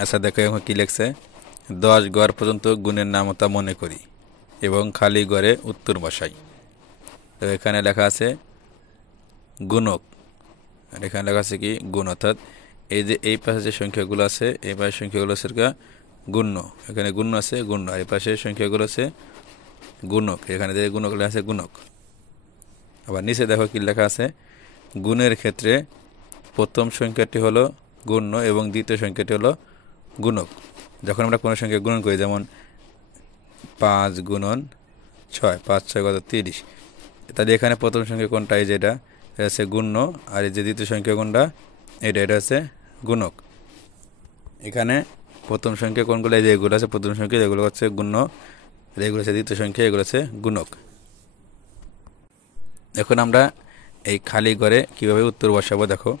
আচ্ছা দেখো এখন কি লিখছে, 10 ঘর পর্যন্ত গুণের নামতা মনে করি এবং খালি ঘরে উত্তর বসাই। তো এখানে লেখা আছে গুণক, আর এখানে লেখা আছে কি গুণ, অর্থাৎ এই যে এই পাশে যে সংখ্যাগুলো আছে এই পাশের সংখ্যাগুলো আছে গুণ্য, এখানে গুণ্য আছে গুণ্য, আর এই পাশের সংখ্যাগুলো আছে গুণক, এখানে যে গুণক লেখা আছে গুণক। আবার নিচে দেখো কি লেখা আছে, গুণের ক্ষেত্রে প্রথম সংখ্যাটি হলো গুণ্য এবং দ্বিতীয় সংখ্যাটি হলো গুণক। যখন আমরা কোনো সংখ্যা গুণন করি, যেমন 5 গুণন 6, 5 6 কত 30, তাহলে এখানে প্রথম সংখ্যা কোনটা, এই যেটা হচ্ছে গুণ্য, আর এই যে দ্বিতীয় সংখ্যা কোনটা, এটা হচ্ছে গুণক। এখানে প্রথম সংখ্যা কোনগুলো, এই যে এগুলো আছে প্রথম সংখ্যা, এগুলো হচ্ছে গুণ্য, আর এগুলো হচ্ছে দ্বিতীয় সংখ্যা, এগুলো হচ্ছে গুণক। এখন আমরা এই খালি ঘরে কিভাবে উত্তর বসাবো দেখো।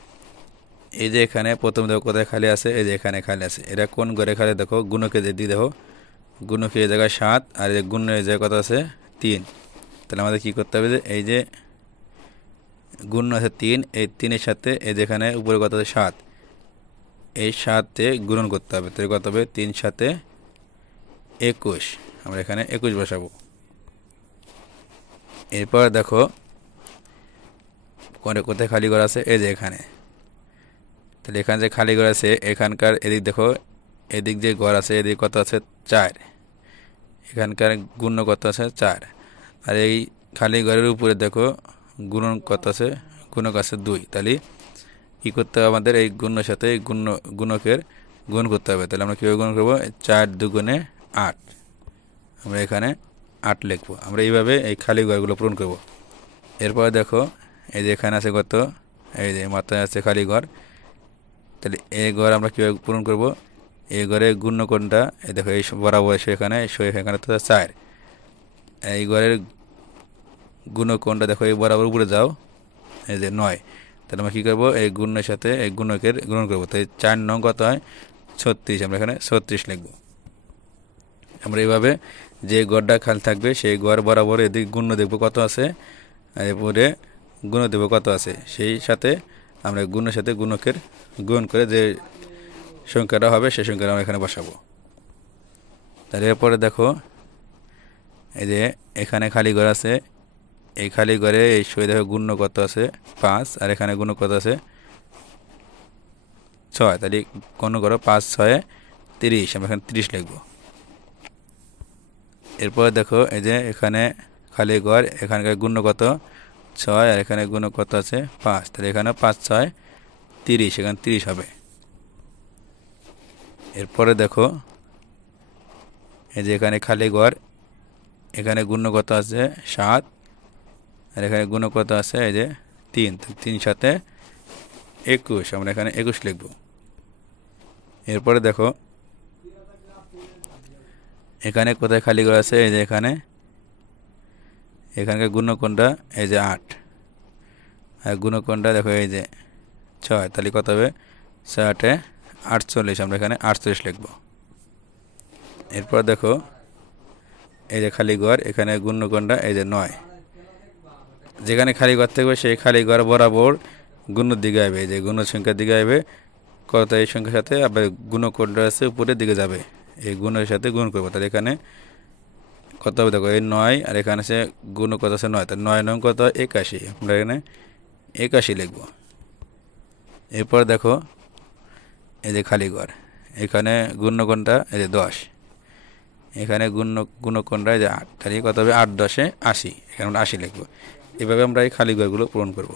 এই যে এখানে প্রথম দেখো কোথায় খালি আছে, এই যে এখানে খালি আছে, এটা কোন ঘরে খালি দেখো, গুণকে যে দিয়ে দেখো, গুণকে এই জায়গায় 7 আর এই গুণ এই জায়গায় কত আছে 3। তাহলে আমাদের কি করতে হবে, যে এই যে গুণ আছে 3, এই 3-এর সাথে এই যেখানে উপরে কত আছে 7, এই 7-তে গুণন করতে হবে। তাহলে কত হবে 3 7 21, আমরা এখানে 21 বসাবো। এরপর দেখো কোথায় খালি ঘর আছে, এই যে এখানে। তাহলে এখানে যে খালি ঘর আছে এখানকার এদিক দেখো, এদিক যে ঘর আছে এদিক কত আছে 4, এখানকার গুণ্য কত আছে 4, আর এই খালি ঘরের উপরে দেখো গুণন কত আছে, গুণক আছে 2। তাহলে কি করতে হবে, আমাদের এই গুণ্যের সাথে এই গুণকের গুণ করতে হবে। তাহলে আমরা কীভাবে গুণ করবো, 4 2 8, আমরা এখানে 8 লিখবো। আমরা এইভাবে এই খালি ঘরগুলো পূরণ করব। এরপর দেখো এই যে এখানে আছে কত, এই যে মাথায় আছে খালি ঘর, তাহলে এই ঘর আমরা কীভাবে পূরণ করব, এই ঘরে গুণ্য কোনটা, এই দেখো এই বরাবর এসে এখানে তো 4, এই ঘরের গুণক কোনটা দেখো, এই বরাবর উপরে যাও, এই যে 9। তাহলে আমরা কী করবো, এই গুণের সাথে এই গুণকের গুণন করবো। তাই 4 9 কত হয় 36, আমরা এখানে 36 লিখবো। আমরা এইভাবে যে গড়টা খালি থাকবে সেই গড় বরাবর এদিকে গুণ্য দেখবো কত আছে, এরপরে গুণ দেবো কত আছে, সেই সাথে আমরা গুণের সাথে গুণকের গুণ করে যে সংখ্যাটা হবে সেই সংখ্যাটা আমরা এখানে বসাবো। তাহলে এরপরে দেখো এই যে এখানে খালি ঘর আছে, এই খালি ঘরে এই দেখো গুণ্য কত আছে 5, আর এখানে গুণ কত আছে 6। তাহলে কোন করো 5 6 30, আমরা এখানে 30 লিখবো। এরপর দেখো এই যে এখানে খালি ঘর, এখানকার গুণ্য কত 6, আর এখানে গুণ কত আছে 5, তাহলে এখানে 5 6 30, এখানে 30 হবে। এরপরে দেখো এই যে এখানে খালি ঘর, এখানে গুণ কত আছে 7, আর এখানে গুণ কত আছে এই যে 3, 3 7 21, আমরা এখানে 21 লিখব। এরপরে দেখো এখানে কোথায় খালি ঘর আছে, এই যে এখানকার গুণ কোনটা, এই যে 8, আর গুণ কোনটা দেখো এই যে 6, তাহলে কত হবে 6 8 48, আমরা এখানে 48 লিখব। এরপর দেখো এই যে খালি ঘর, এখানে গুণ কোনটা, এই যে 9, যেখানে খালি ঘর থাকবে সেই খালি ঘর বরাবর গুণের দিকে আসবে, এই যে গুণ সংখ্যার দিকে আসবে কত, এই সংখ্যার সাথে আবার গুণ কোনটা আছে উপরের দিকে যাবে, এই গুণের সাথে গুণ করবো। তাহলে এখানে কত হবে দেখো এই 9, আর এখানে আছে গুণ কত আছে 9, তাহলে 9 9 কত 81, আমরা এখানে 81 লিখব। এরপর দেখো এই যে খালি ঘর, এখানে গুণ কোনটা, এই যে 10, এখানে গুণ কোনটা, এই যে 8, তাহলে কত হবে 8 10 80, এখানে আমরা 80 লিখব। এভাবে আমরা এই খালি ঘরগুলো পূরণ করব।